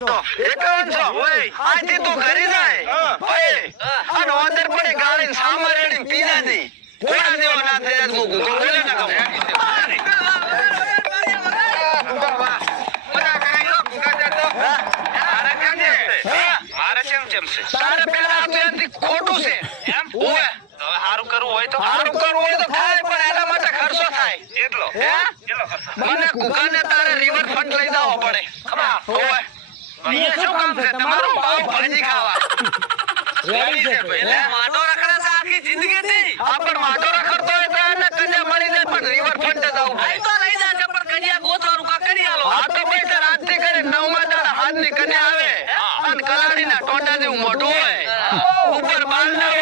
5100 ઓય આથી તું ઘરે જાય ઓય અને ઓદર પડે ગાળીને સામા રેડીને પીના દે કોણા દેવા ના થઈ જાય મુકું તો બોલે ના કમ મારે કેમ છે તારે પેલા આથી ખોટું છે એમ ઓય હવે હારું કરવું હોય તો થાય પણ એના માટે ખર્ચો થાય કેટલો ખર્ચો મને કુકાને તારે રિવર ફંડ લઈ જવો પડે ઓય ये શું કામ છે તમારું પાવ ભાજી ખાવા રેડી છે એટલે માટો રખડા છે આખી જિંદગી થી આપણ માટો રખડતો હોય તો એને કન્યા મળી જાય પણ રિવર ફંડ જાવ ભાઈ તો લઈ જાજે પણ કન્યા ગોતવાનું કા કરી આલો આ તો બેટા રાતથી કરે 9 દાડા હાથની કન્યા આવે અને કલાડીના ટોટા જેવું મોઢું હોય ઉપર બાલના